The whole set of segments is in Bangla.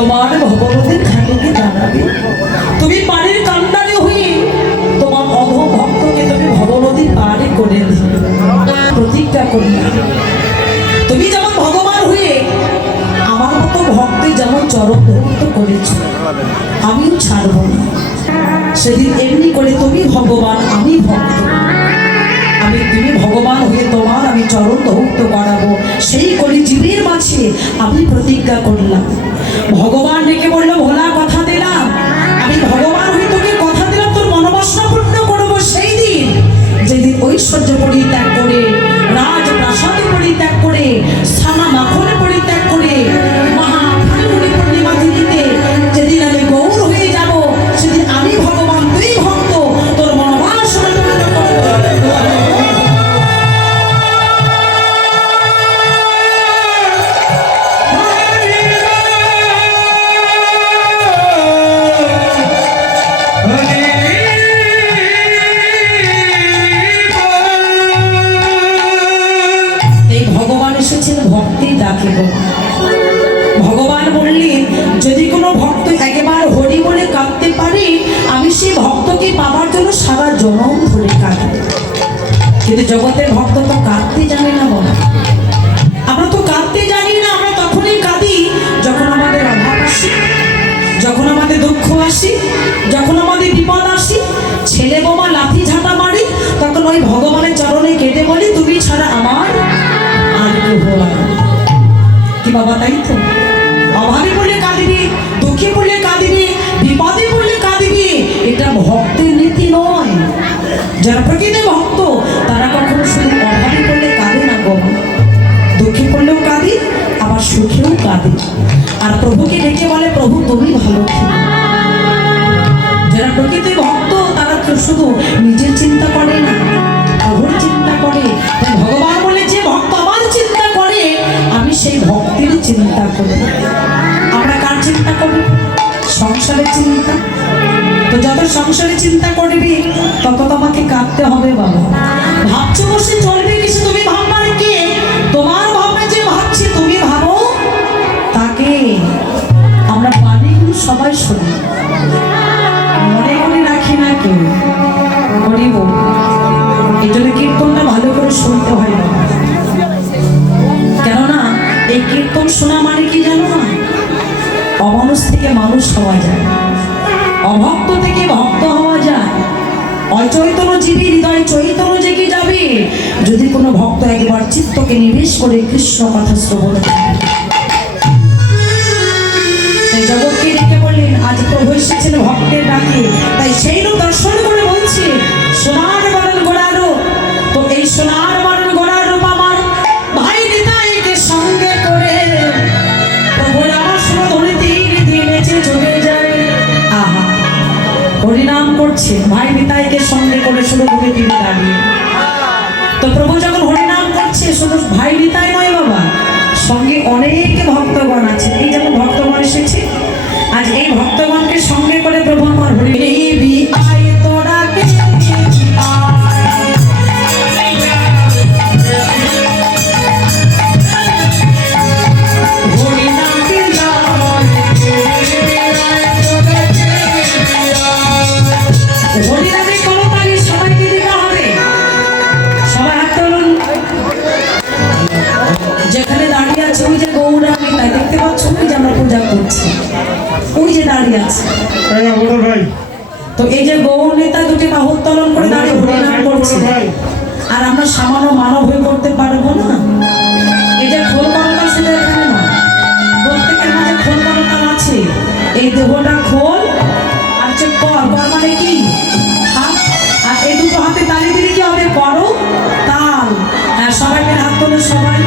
তোমার ভগবতীর ঘাটকে দাঁড়াবে। তুমি পানির কান্ডারে হয়ে তোমার অধম ভক্তকে তুমি ভগবতী পারে করে দিবে, প্রতিজ্ঞা করলে। তুমি যেমন ভগবান হয়ে আমার মতো ভক্তি যেমন চরণ ধরিত করেছ, আমিও ছাড়ব না। সেদিন এমনি করে তুমি ভগবান, আমি ভক্ত, তুমি ভগবান হয়ে তোমার আমি চরণ ধৌত করাবো। সেই কলি জীবের মাঝে আমি প্রতিজ্ঞা করলাম। ভগবান ডেকে বললো, ভোলা কথা দিলাম, আমি ভগবান হয়ে তোকে কথা দিলাম তোর মনোবাসনা পূর্ণ করবো। সেই দিন যেদিন ঐশ্বর্য পরিত্যাগ করে, রাজ প্রাসাদে পরিত্যাগ করে, স্থানা মাখনে পরিত্যাগ করে, মহা ফাল্গুনী পূর্ণিমা তিথিতে যেদিন আমি গৌর হয়ে যাব, সেদিন আমি ভগবান, তুই ভক্ত, তোর মনোবাসনা পূর্ণ করবো। ভগবান বললেন, যদি কোনো ভক্ত একবার হরি বলে কাঁদতে পারে, আমি সেই ভক্তকে পাওয়ার জন্য সারা জনম ধরে কাঁদব। কিন্তু জগতের ভক্ত তো কাঁদতে জানে না বলা। আমরা তো কাঁদতে জানি না। আমরা তখনই কাঁদি যখন আমাদের অভাব আসে, যখন আমাদের দুঃখ আসে, যখন আমাদের বিপদ আসে, ছেলে বোমা লাঠি ঝাঁটা মারি, তখন ওই ভগবানের চরণে কেটে বলি, তুমি ছাড়া আমার আর কেউ হয় কি বাবা। তাই তো অভাবে বললে কাঁদিবি, দুঃখে পড়লে কাঁদিবি, বিপদে পড়লে কাঁদিবি। এটা ভক্তের নীতি নয়। যারা প্রকৃত ভক্ত তারা কখনো শুধু অভাবে পড়লে কাঁদে না গো, দুঃখে পড়লেও কাঁদি, আবার সুখেও কাঁদে। আর প্রভুকে ডেকে বলে, প্রভু তুমি ভালো। যারা প্রকৃত ভক্ত তারা তো শুধু নিজের চিন্তা করে না, প্রভুর চিন্তা করে। ভগবান বলে, যে ভক্ত আমার চিন্তা করে, আমি সেই ভক্তির চিন্তা করি। আমরা কার চিন্তা করি? সংসারের চিন্তা। তো যত সংসারের চিন্তা করবি তত তোমাকে কাঁদতে হবে বাবা। ভাবছো বসে চলবে কিছু? তুমি ভাববার কে? তোমার ভাবনা যে ভাবছি তুমি ভাবো তাকে। আমরা বাণীগুলো সবাই শুনি, মনে মনে রাখি না কেউ, করিব। এই জন্য কীর্তনটা ভালো করে শুনতে হয় না। কেননা এই কীর্তন শোনা মানে কি জানো না? অমানুষ থেকে মানুষ হওয়া যায়, অভক্ত থেকে ভক্ত হওয়া যায়, অচৈতন্য জীবী হৃদয় চৈতন্য জেগে যাবে যদি কোনো ভক্ত একবার চিত্তকে নিবেশ করে কৃষ্ণ কথা শ্রবণ করে। তাই জগৎকে ডেকে বললেন, আজ প্রভু এসেছেন ভক্তের ডাকে, তাই সেই রূপ দর্শন করে বলছে, সোনার বরণ গোড়ার রূপ। তো এই সোনার বরণ গোড়ার রূপ আমার ভাই নিতাইকে সঙ্গে করে প্রভু আমার সুরধরে তীর দিনেছে চলে যায়। আহা, হরিনাম করছে ভাই নিতাইকে সঙ্গে করে সুরধরে তীরে দাঁড়িয়ে। তো প্রভু যখন হরিনাম করছে, শুধু ভাই নিতাই নয় বাবা, সঙ্গে অনেক ভক্তগণ আছে। এই যেমন ভক্তগণ এসেছে, আজ এই ভক্তগণকে সঙ্গে করে প্রভু আমার হরি তোরা যেখানে দাঁড়িয়ে আছে ওই যে গৌরা নিতাই দেখতে পাচ্ছ, ওই যে আমরা পূজা করছি, ওই যে দাঁড়িয়ে আছে। তো এই যে গৌর নেতা দুটি বাহু উত্তোলন করে দাঁড়িয়ে হরিনাম করছে, আর আমরা সামান্য মানব হয়ে করতে পারবো না। এই যে খোল করতাল, সেটা এখানে না, প্রত্যেকের মাঝে খোল করতাল আছে। এই দেহটা খোল আর হচ্ছে কর। কর মানে কি? হাত। আর এই দুটো হাতে তালি দিলে কি হবে? করো তাল। হ্যাঁ, সবাই মিলে হাত তোলো সবাই।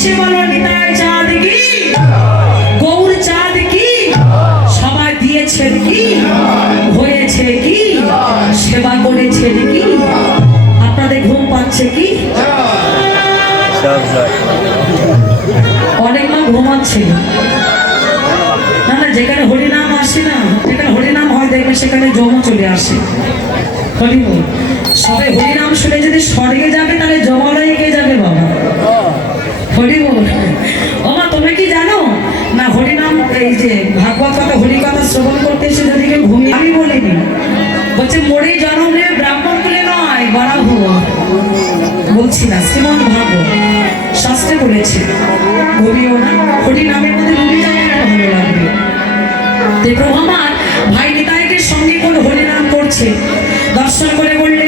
এসে বলো নিতাই চাঁদ কি, গৌর চাঁদ কি, সবাই দিয়েছেন কি, হয়েছে কি, সেবা করেছেন কি, আপনাদের ঘুম পাচ্ছে কি? অনেক মা ঘুমাচ্ছে না, না যেখানে হরিনাম আসে না, যেখানে হরিনাম হয় দেখবে সেখানে জমও চলে আসে। হরিবল সবাই হরিনাম শুনে যদি স্বর্গে যাবে তাহলে জমালয়ে কে যাবে বাবা? হরিবল। ও মা তুমি কি জানো না হরিনাম এই যে ভাগবত কথা হরি কথা শ্রবণ করতে এসে যদি কেউ ঘুমিয়ে, আমি বলিনি, বলছে মরেই জন্ম নেবে ব্রাহ্মণ বলে নয় বাড়াব, বলছি না শ্রীমন ভাগবত শাস্ত্রে বলেছে ঘুমিও না, হরিনামের মধ্যে ডুবে যাবে, ভালো লাগবে। দেখো আমার ভাই নিতাইকে সঙ্গে করে হরিনাম করছে, দর্শন করে বলল